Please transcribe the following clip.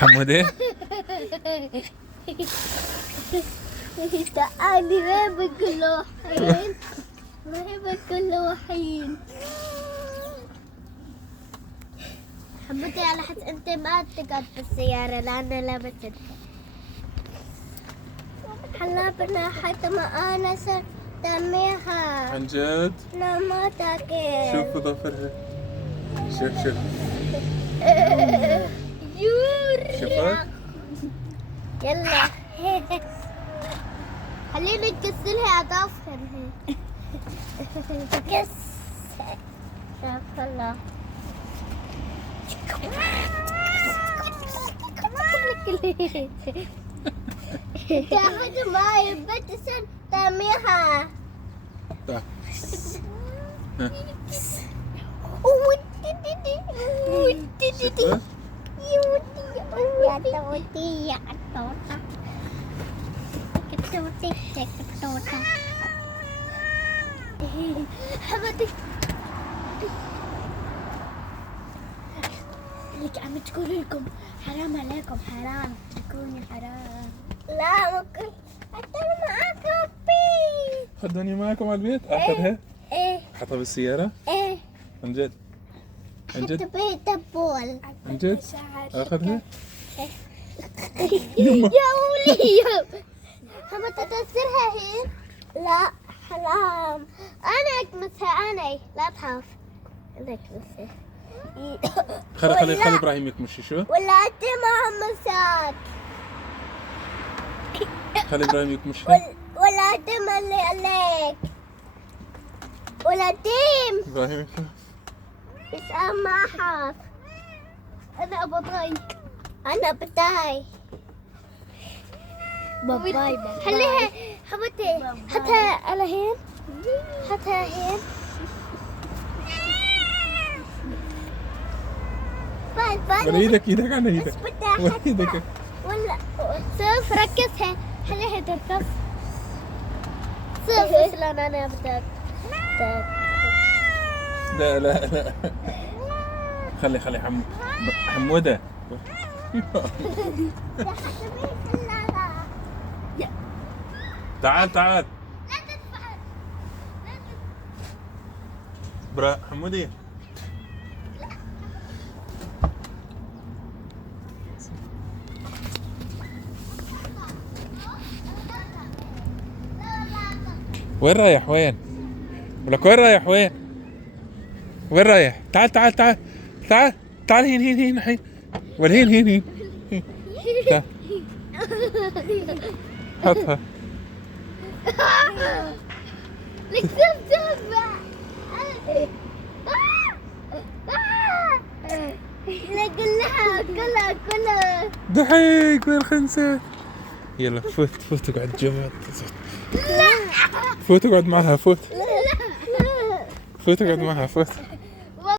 حمودة تعالي ما بكل وحين ما هي بكل وحين حمودي على حس انت ما تقعد بالسيارة لأنه لابست حلابنا حتى ما أنا سأتميها عن جد؟ لا ما تاكل شوفوا ظفرها شوف يور شوفت؟ يلا خلينا نكسرها أظافرها كس شوف الله تاخذ معي بتسن تاميها تعال شوفت؟ لك عم تقول لكم حرام عليكم حرام تكوني حرام لا ممكن حتى معاك بي خدوني معكم على البيت اخذها ايه حطها بالسيارة ايه عن جد عن حتى جد بيت البول عن جد اخذها يا ولي هم تكسرها هي لا حرام انا اكمسها انا لا تخاف انا اكمسها خلي ابراهيم يكمش شو ولا انت ما مسات خلي ابراهيم يكمشها ولا تم اللي عليك ولا تيم ابراهيم يكمش بس انا ما اخاف انا بطاي انا بطاي باي خليها حبتي حطها على هين حطها هين ولا ايدك عن ايدك ولا ايدك ولا سوف ركزها خليها تركز سوف شلون انا بدك لا خلي حمودة تعال لا تدفع برا حمودي وين رايح وين؟ ولك وين رايح وين؟ وين رايح؟ تعال هين الحين والهين تعال حطها لك تدفع لا كلها ضحك وين الخنسة يلا فوت اقعد جنب لا فوت اقعد معها فوت لا اقعد معها فوت